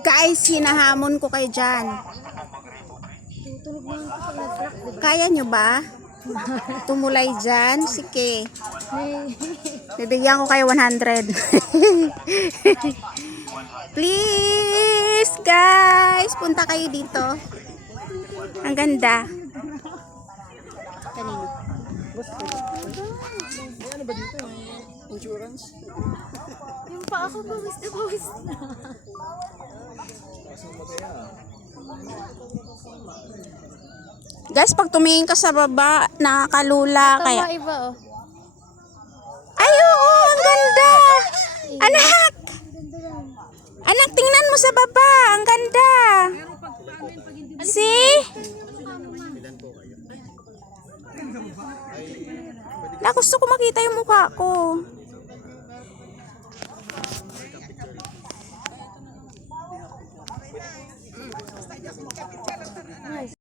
Guys, hinahamon ko kayo dyan. Tutulog naman ko pag nag-crack, diba? Kaya nyo ba? Tumulay dyan? Sige. Bibigyan ko kayo 100. Please, guys. Punta kayo dito. Ang ganda. Kanino? Ano ba dito? Insurance? Yung pa ako, pawis na. Guys, pag tumingin ka sa baba, nakakalula. Kaya... Tama iba, oh. Ay, oo, ang ganda. Anak! Anak, tingnan mo sa baba. Ang ganda. See? Na, gusto ko makita yung mukha ko.